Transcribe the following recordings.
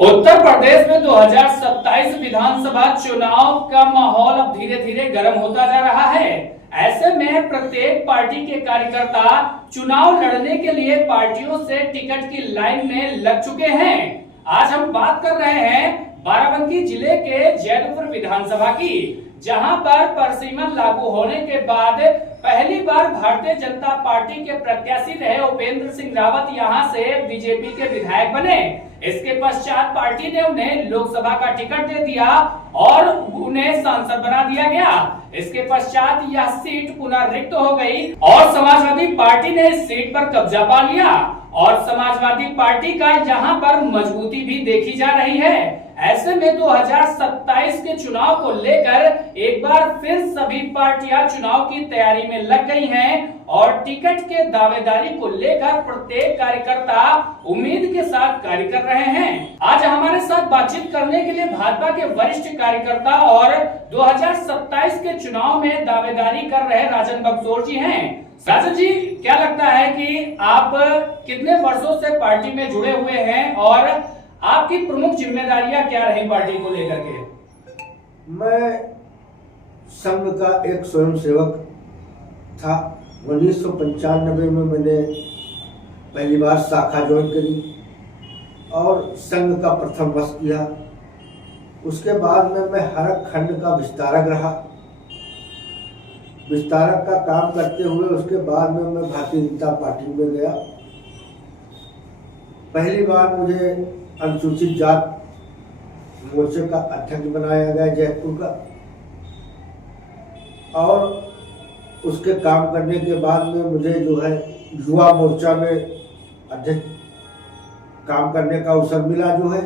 उत्तर प्रदेश में 2027 विधानसभा चुनाव का माहौल अब धीरे धीरे गर्म होता जा रहा है। ऐसे में प्रत्येक पार्टी के कार्यकर्ता चुनाव लड़ने के लिए पार्टियों से टिकट की लाइन में लग चुके हैं। आज हम बात कर रहे हैं बाराबंकी जिले के जैदपुर विधानसभा की, जहां पर परसीमन लागू होने के बाद पहली बार भारतीय जनता पार्टी के प्रत्याशी रहे उपेंद्र सिंह रावत यहां से बीजेपी के विधायक बने। इसके पश्चात पार्टी ने उन्हें लोकसभा का टिकट दे दिया और उन्हें सांसद बना दिया गया। इसके पश्चात यह सीट पुनः रिक्त हो गई और समाजवादी पार्टी ने इस सीट पर कब्जा पा लिया और समाजवादी पार्टी का यहाँ पर मजबूती भी देखी जा रही है। ऐसे में 2027 के चुनाव को लेकर एक बार फिर सभी पार्टियां चुनाव की तैयारी में लग गई हैं और टिकट के दावेदारी को लेकर प्रत्येक कार्यकर्ता उम्मीद के साथ कार्य कर रहे हैं। आज हमारे साथ बातचीत करने के लिए भाजपा के वरिष्ठ कार्यकर्ता और 2027 के चुनाव में दावेदारी कर रहे राजन बगसोर जी हैं। राजन जी, क्या लगता है कि आप कितने वर्षों से पार्टी में जुड़े हुए हैं और आपकी प्रमुख जिम्मेदारियां क्या रही पार्टी को लेकर के? मैं संघ का एक स्वयंसेवक था। 1995 में मैंने पहली बार शाखा ज्वाइन करी और संघ का प्रथम वर्ष किया। उसके बाद में मैं हर खंड का विस्तारक रहा। विस्तारक का काम करते हुए उसके बाद में मैं भारतीय जनता पार्टी में गया। पहली बार मुझे अनुसूचित जात मोर्चे का अध्यक्ष बनाया गया जयपुर का, और उसके काम करने के बाद में मुझे जो है युवा मोर्चा में अध्यक्ष काम करने का अवसर मिला जो है।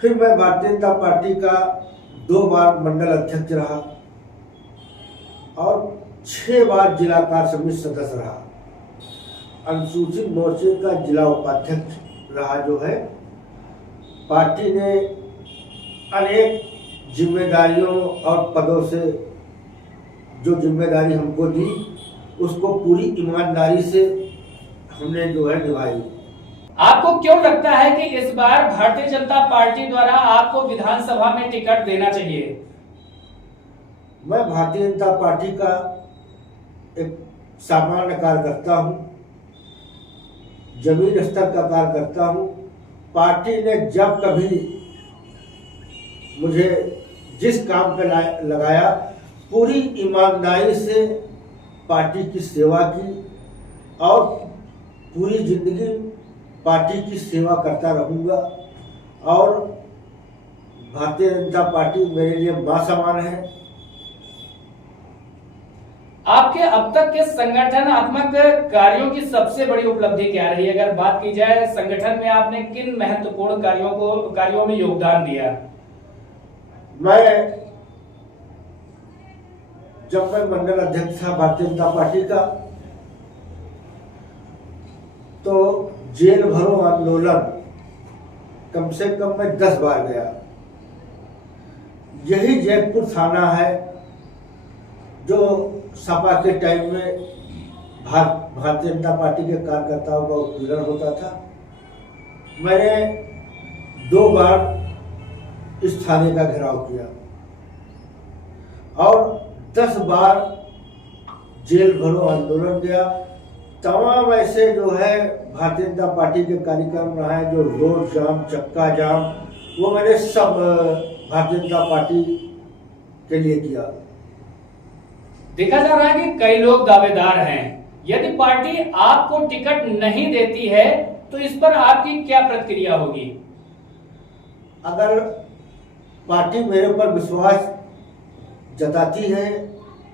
फिर मैं भारतीय जनता पार्टी का 2 बार मंडल अध्यक्ष रहा और 6 बार जिला कार्य समिति सदस्य रहा। अनुसूचित मोर्चे का जिला उपाध्यक्ष रहा जो है। पार्टी ने अनेक जिम्मेदारियों और पदों से जो जिम्मेदारी हमको दी उसको पूरी ईमानदारी से हमने जो है निभाई। आपको क्यों लगता है कि इस बार भारतीय जनता पार्टी द्वारा आपको विधानसभा में टिकट देना चाहिए? मैं भारतीय जनता पार्टी का एक सामान्य कार्यकर्ता हूँ, जमीन स्तर का कार्यकर्ता हूँ। पार्टी ने जब कभी मुझे जिस काम पे लगाया पूरी ईमानदारी से पार्टी की सेवा की और पूरी जिंदगी पार्टी की सेवा करता रहूँगा। और भारतीय जनता पार्टी मेरे लिए मां समान है। आपके अब तक के संगठनात्मक कार्यों की सबसे बड़ी उपलब्धि क्या रही? अगर बात की जाए संगठन में आपने किन महत्वपूर्ण कार्यों में योगदान दिया? जब मैं मंडल अध्यक्ष था भारतीय जनता पार्टी का, तो जेल भरो आंदोलन कम से कम मैं 10 बार गया। यही जयपुर थाना है जो सपा के टाइम में भारतीय जनता पार्टी के कार्यकर्ताओं का उत्पीड़न होता था। मैंने 2 बार इस थाने का घेराव किया और 10 बार जेल भरो आंदोलन गया। तमाम ऐसे जो है भारतीय जनता पार्टी के कार्यक्रम रहा है, जो रोड जाम, चक्का जाम, वो मैंने सब भारतीय जनता पार्टी के लिए किया। देखा जा रहा है कि कई लोग दावेदार हैं। यदि पार्टी आपको टिकट नहीं देती है तो इस पर आपकी क्या प्रतिक्रिया होगी? अगर पार्टी मेरे ऊपर विश्वास जताती है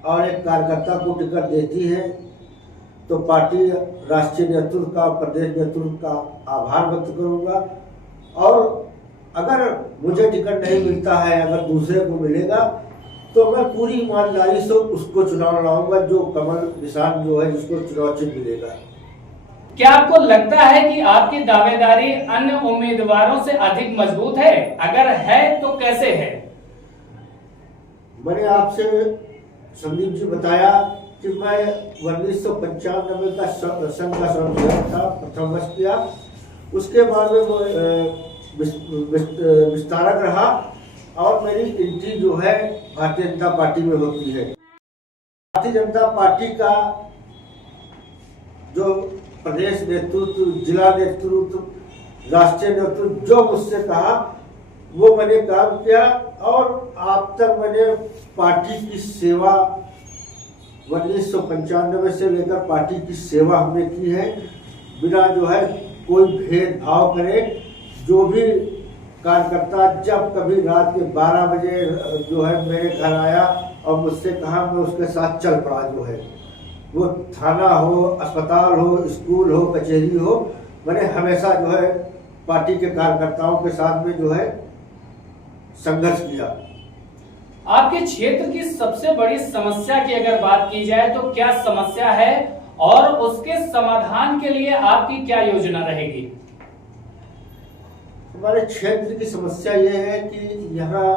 और एक कार्यकर्ता को टिकट देती है तो पार्टी राष्ट्रीय नेतृत्व का, प्रदेश नेतृत्व का आभार व्यक्त करूंगा। और अगर मुझे टिकट नहीं मिलता है, अगर दूसरे को मिलेगा तो मैं पूरी ईमानदारी से उसको चुनाव लड़ाऊंगा, जो कमल निशान जो है जिसको चुनाव चिन्ह मिलेगा। क्या आपको लगता है कि आपकी दावेदारी अन्य उम्मीदवारों से अधिक मजबूत है? अगर है तो कैसे है? मैंने आपसे संदीप जी बताया कि मैं 1995 का संघ का स्वयंसेवक था, प्रथम वर्ष किया। उसके बाद में विस्तारक रहा और मेरी एंट्री जो है भारतीय जनता पार्टी में होती है। भारतीय जनता पार्टी का जो प्रदेश नेतृत्व, जिला नेतृत्व, राष्ट्रीय नेतृत्व जो मुझसे कहा वो मैंने काम किया और आज तक मैंने पार्टी की सेवा 1995 से लेकर पार्टी की सेवा हमने की है, बिना जो है कोई भेदभाव करे। जो भी कार्यकर्ता जब कभी रात के 12 बजे जो है मेरे घर आया और मुझसे कहा, मैं उसके साथ चल पड़ा। जो है वो थाना हो, अस्पताल हो, स्कूल हो, कचहरी हो, मैंने हमेशा जो है पार्टी के कार्यकर्ताओं के साथ में जो है संघर्ष किया। आपके क्षेत्र की सबसे बड़ी समस्या की अगर बात की जाए तो क्या समस्या है और उसके समाधान के लिए आपकी क्या योजना रहेगी? हमारे क्षेत्र की समस्या ये है कि यहाँ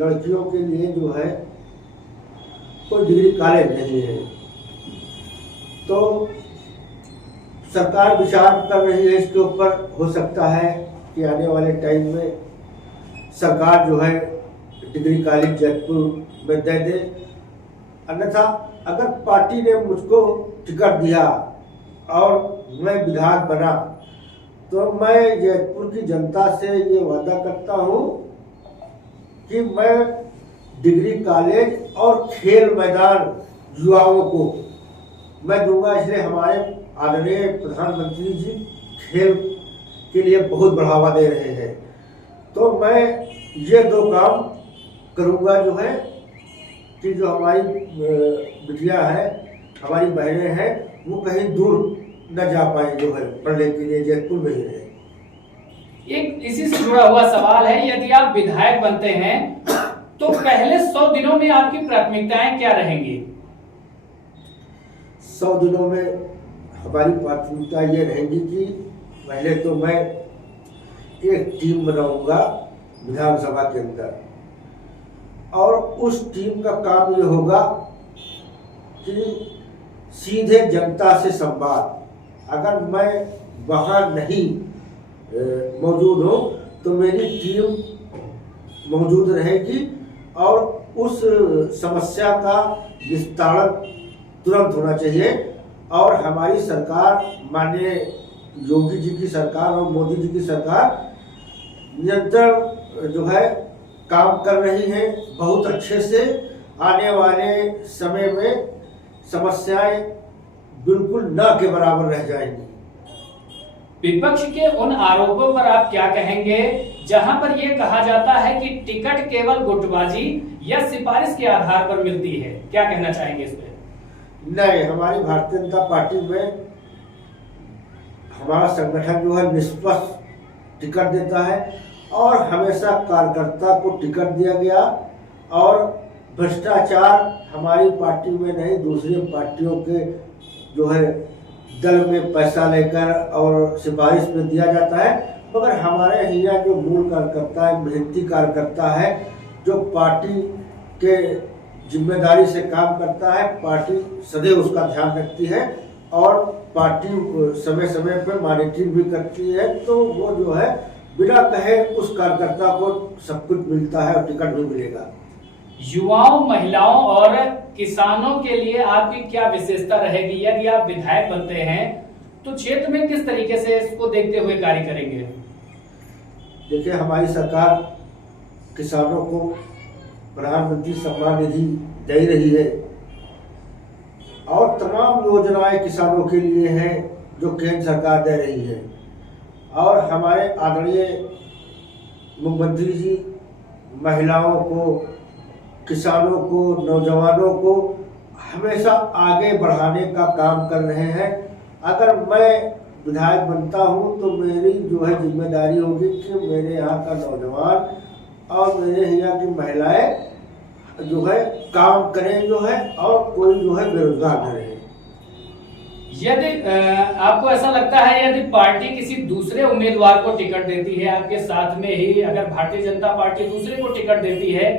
लड़कियों के लिए जो है कोई डिग्री कॉलेज नहीं है, तो सरकार विचार कर रही है इसके ऊपर। हो सकता है कि आने वाले टाइम में सरकार जो है डिग्री कॉलेज जयपुर में दे दे। अन्यथा अगर पार्टी ने मुझको टिकट दिया और मैं विधायक बना तो मैं जयपुर की जनता से ये वादा करता हूँ कि मैं डिग्री कॉलेज और खेल मैदान युवाओं को मैं दूंगा। इसलिए हमारे आदरणीय प्रधानमंत्री जी खेल के लिए बहुत बढ़ावा दे रहे हैं, तो मैं ये 2 काम करूँगा जो है कि जो हमारी बिटिया है, हमारी बहनें हैं, वो कहीं दूर न जा पाए, जो है पढ़ने के लिए जयपुर में ही रहे। एक इसी से जुड़ा हुआ सवाल है, यदि आप विधायक बनते हैं तो पहले 100 दिनों में आपकी प्राथमिकताएं क्या रहेंगी? 100 दिनों में हमारी प्राथमिकता ये रहेगी कि पहले तो मैं एक टीम बनाऊंगा विधानसभा के अंदर, और उस टीम का काम ये होगा कि सीधे जनता से संवाद। अगर मैं वहाँ नहीं मौजूद हूँ तो मेरी टीम मौजूद रहेगी और उस समस्या का निस्तारण तुरंत होना चाहिए। और हमारी सरकार, माननीय योगी जी की सरकार और मोदी जी की सरकार निरंतर जो है काम कर रही है बहुत अच्छे से। आने वाले समय में समस्याएं बिल्कुल न के बराबर रह जाएंगी। विपक्ष के उन आरोपों पर आप क्या कहेंगे जहां पर यह कहा जाता है कि टिकट केवल गुटबाजी या सिफारिश के आधार पर मिलती है, क्या कहना चाहेंगे इस पे? नहीं, हमारी भारतीय जनता पार्टी में हमारा संगठन जो है निष्पक्ष टिकट देता है और हमेशा कार्यकर्ता को टिकट दिया गया, और भ्रष्टाचार हमारी पार्टी में नहीं, दूसरी पार्टियों के जो है दल में पैसा लेकर और सिफारिश में दिया जाता है। मगर हमारे यहाँ जो मूल कार्यकर्ता है, मेहनती कार्यकर्ता है, जो पार्टी के जिम्मेदारी से काम करता है, पार्टी सदैव उसका ध्यान रखती है और पार्टी समय समय पर मॉनिटरिंग भी करती है, तो वो जो है बिना कहे उस कार्यकर्ता को सब कुछ मिलता है और टिकट भी मिलेगा। युवाओं, महिलाओं और किसानों के लिए आपकी क्या विशेषता रहेगी यदि आप विधायक बनते हैं, तो क्षेत्र में किस तरीके से इसको देखते हुए कार्य करेंगे? देखिए, हमारी सरकार किसानों को प्रधानमंत्री सम्मान निधि दे रही है और तमाम योजनाएं किसानों के लिए हैं जो केंद्र सरकार दे रही है। और हमारे आदरणीय मुख्यमंत्री जी महिलाओं को, किसानों को, नौजवानों को हमेशा आगे बढ़ाने का काम कर रहे हैं। अगर मैं विधायक बनता हूं तो मेरी जो है जिम्मेदारी होगी कि मेरे यहाँ का नौजवान और मेरे यहाँ की महिलाएं जो है काम करें जो है, और कोई जो है बेरोजगार न रहे। यदि आपको ऐसा लगता है यदि पार्टी किसी दूसरे उम्मीदवार को टिकट देती है, आपके साथ में ही अगर भारतीय जनता पार्टी दूसरे को टिकट देती है,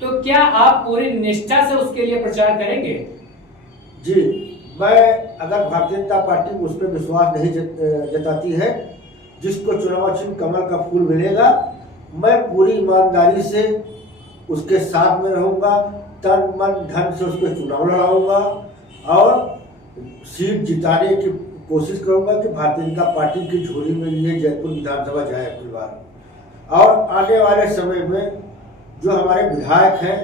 तो क्या आप पूरी निष्ठा से उसके लिए प्रचार करेंगे? जी, मैं अगर भारतीय जनता पार्टी उस पर विश्वास नहीं जताती है जिसको चुनाव चिन्ह कमल का फूल मिलेगा, मैं पूरी ईमानदारी से उसके साथ में रहूंगा, तन मन धन से उसके चुनाव लड़ाऊंगा और सीट जिताने की कोशिश करूंगा कि भारतीय जनता पार्टी की झोली में ये जयपुर विधानसभा जाए अपनी बार। और आने वाले समय में जो हमारे विधायक हैं,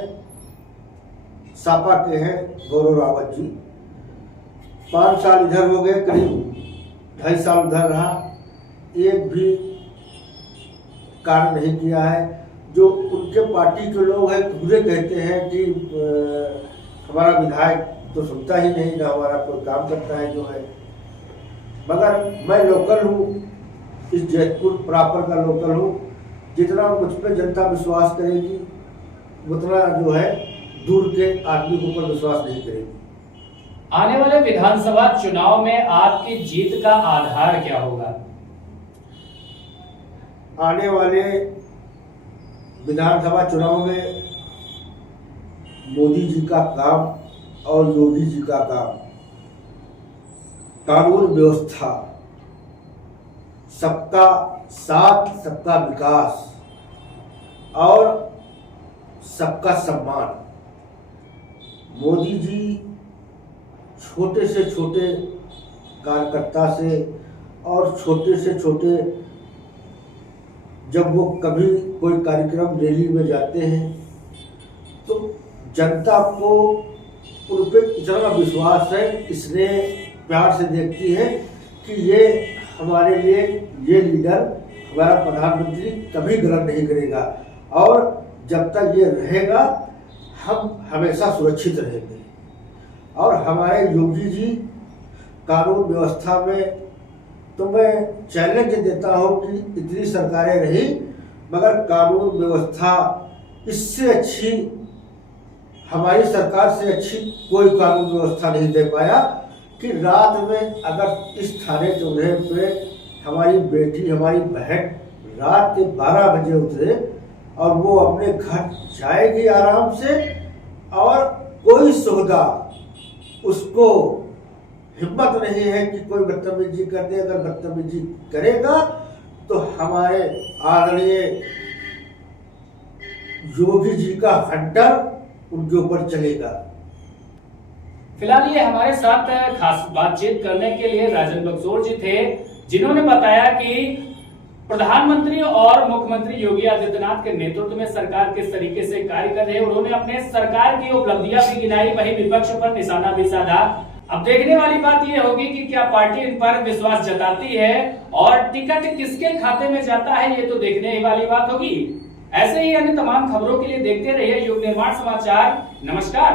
सापा के हैं गौरव रावत जी, 5 साल इधर हो गए, करीब 2.5 साल उधर रहा, एक भी कार्य नहीं किया है। जो उनके पार्टी के लोग हैं पूरे कहते हैं कि हमारा विधायक तो सुनता ही नहीं, ना हमारा कोई काम करता है जो है। मगर मैं लोकल हूँ, इस जयपुर प्रॉपर का लोकल हूँ। जितना मुझ पर जनता विश्वास करेगी उतना जो है दूर के आदमी के ऊपर विश्वास नहीं करेगी। आने वाले विधानसभा चुनाव में आपकी जीत का आधार क्या होगा? आने वाले विधानसभा चुनाव में मोदी जी का काम और योगी जी का काम, कानून व्यवस्था, सबका साथ, सबका विकास और सबका सम्मान। मोदी जी छोटे से छोटे कार्यकर्ता से और छोटे से छोटे, जब वो कभी कोई कार्यक्रम रैली में जाते हैं तो जनता को उन पर इतना विश्वास है, इसलिए प्यार से देखती है कि ये हमारे लिए, ये लीडर, हमारा प्रधानमंत्री कभी गलत नहीं करेगा और जब तक ये रहेगा हम हमेशा सुरक्षित रहेंगे। और हमारे योगी जी कानून व्यवस्था में तो मैं चैलेंज देता हूं कि इतनी सरकारें रही मगर कानून व्यवस्था इससे अच्छी, हमारी सरकार से अच्छी कोई कानून व्यवस्था नहीं दे पाया कि रात में अगर इस थाने चौराहे पे हमारी बेटी, हमारी बहन रात के 12 बजे उतरे और वो अपने घर जाएगी आराम से और कोई सुविधा उसको हिम्मत नहीं है कि कोई बदतमीजी कर दे। अगर बदतमीजी करेगा तो हमारे आदरणीय योगी जी का हंटर उनके ऊपर चलेगा। फिलहाल ये हमारे साथ खास बातचीत करने के लिए राजन बक्सोर जी थे, जिन्होंने बताया कि प्रधानमंत्री और मुख्यमंत्री योगी आदित्यनाथ के नेतृत्व में सरकार किस तरीके से कार्य कर रहे हैं। उन्होंने अपने सरकार की उपलब्धियां भी गिनाई, वहीं विपक्ष पर निशाना भी साधा। अब देखने वाली बात यह होगी कि क्या पार्टी इन पर विश्वास जताती है और टिकट किसके खाते में जाता है, ये तो देखने वाली बात होगी। ऐसे ही अन्य तमाम खबरों के लिए देखते रहिए युग निर्माण समाचार। नमस्कार।